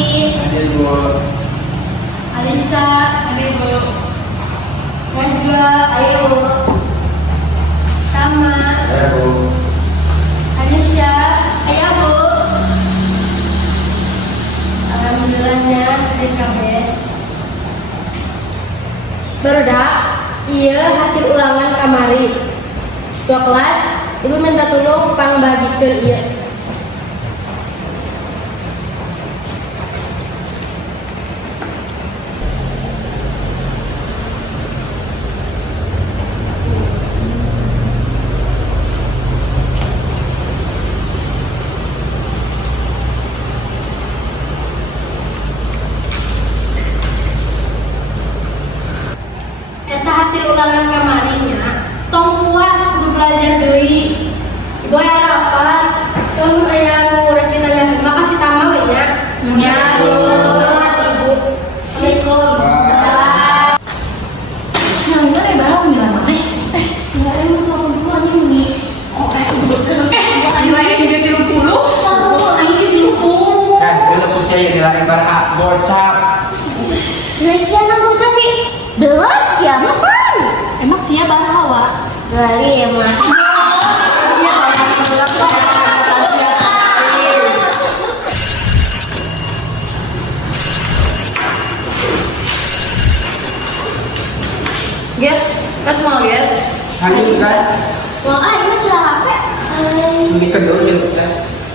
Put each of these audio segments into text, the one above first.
Adi. Hadir Bu. Alisa. Hadir Bu. Najwa. Ayo Bu. Tama. Ayo Bu. Anisha. Ayo Bu. Alhamdulillahnya DKB. Barudak, iya hasil ulangan kamari. Tua kelas, ibu minta tolong pangbagikeun ieu. Eta hasil ulangan kamarinya, tong puas kudu belajar deui. Ibu aya harapan, tong aya nu rek ditanyakeun. Makasih tama we nya. Ya, Bu. Ibu. Assalamualaikum. Nah, enggak deh barang bilang mana? Enggak emang sama dulu aja nih. Oh, ayo Ayo lagi dia 30. Saru, ayo di lumpur. Dulu usia nilai ibarat gocap. Nasi anak bocah pi. Belat siapa pan? Emang sia barahawa. Lali emang. Guys, kas mau guys. Hadir guys. Mau ini mah cara apa? Ini kedua ya. Tuh,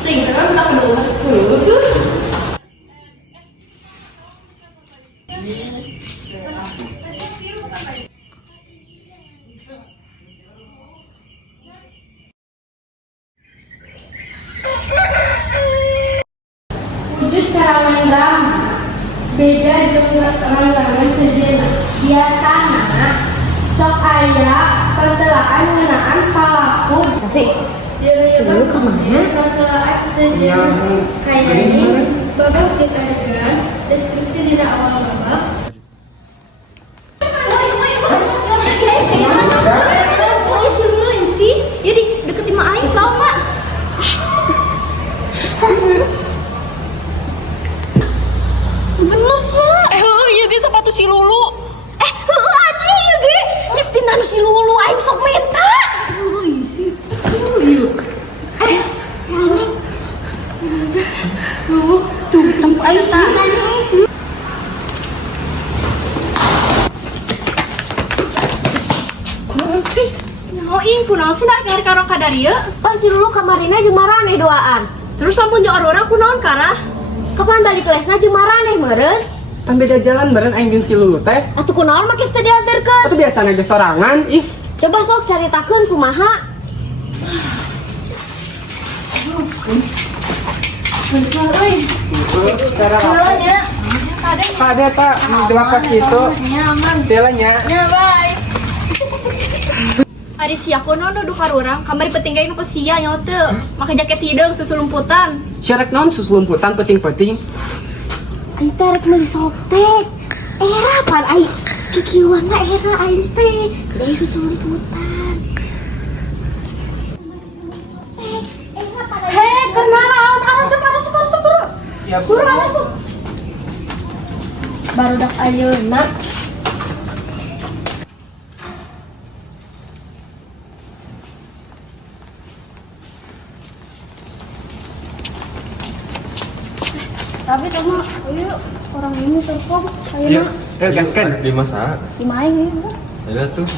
ini kan kita kedua. Wujud karangan ram beda jeung karangan sejenak. Biasana sok aya pertelaan ngeunaan palaku. Tapi sebelum ke mana? Pertelaan sejenak. Kayaknya babak jeung adegan deskripsi dina awal babak. Bener sih. Iya dia sepatu si Lulu. Aja ya ge. Nyeptin anu si Lulu aing sok minta. Si Lulu. Lulu tuh tempat aing sih. Kunaon sih dari karong kadarieu? Pan si Lulu kamarina jeung marane doaan. Terus lamun jeung orang kunaon karah? Kapan balik kelasna jeung marane meureun? Kan beda jalan bareng aing jeung si Lulu teh. Atuh kunaon mah kita diantarkeun? Atuh biasana ge sorangan. Ih, Coba sok caritakeun kumaha. Bentar euy. cara apa? Heulanya. Ada tak dilapas gitu. Nyaman. Telanya. Ya bye. Ari sia kono nu dukar urang, kamari penting gawe nu sia nya teu. Make jaket hideung susulumputan. Syarat non susulumputan penting-penting. Aing teh rek meuli softtek. Era pan aing kikieuan na era aing teh. Jadi susulumputan. Heh, kenaon? Arasup. Ya, Buru arasup. Barudak ayeuna tapi kamu ayo orang ini telepon ayo gaskan. Dimasak. dimain ya Ada tuh.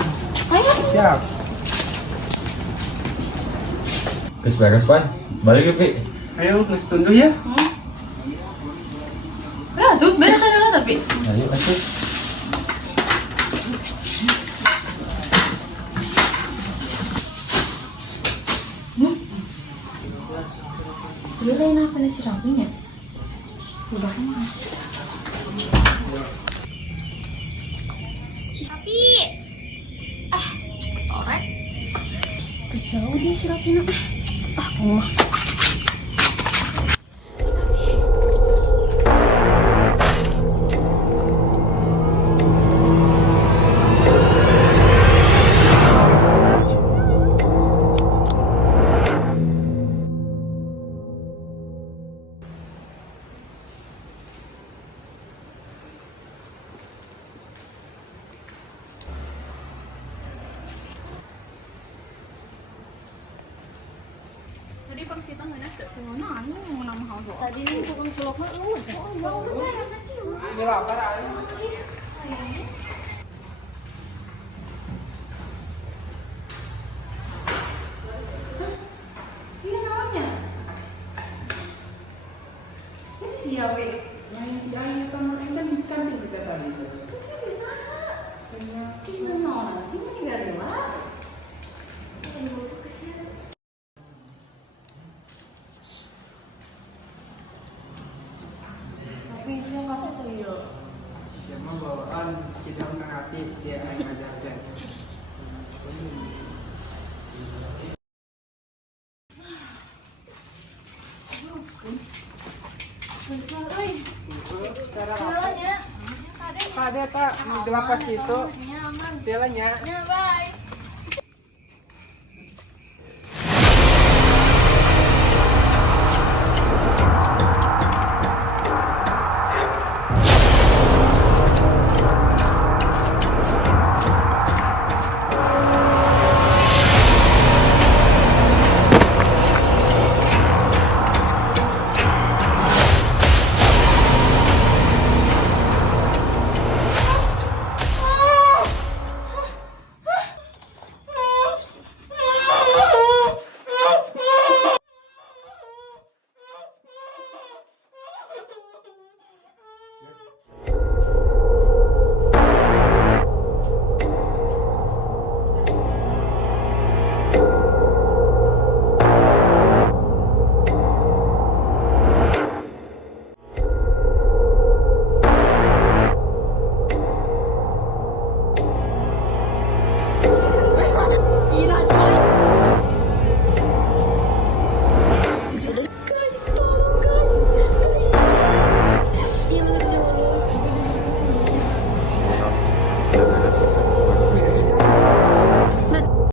ayo Siap. Geus beres, Pan. Balik, Pi. Ayo geus tunduh ya. Ya tuh beres adalah tapi. Ayo, atuh. dia lain apa nih si rapinya udah mas Tapi korek. jauh dia si rapinya rumah pangsitan mana tuh? Mana anu nama hal Tadi nih bukan selok mah Ini lapar ay. Iya namanya. Ini siapa? Yang kan di kantin kita tadi. Terus kan di sana. Ini nama sih ini gak rela. Tapi saya nggak tahu ya. Siapa bawaan kita tengah hati dia yang ngajarkan. Sekarang Pak Deta, di lapas itu. Tilanya.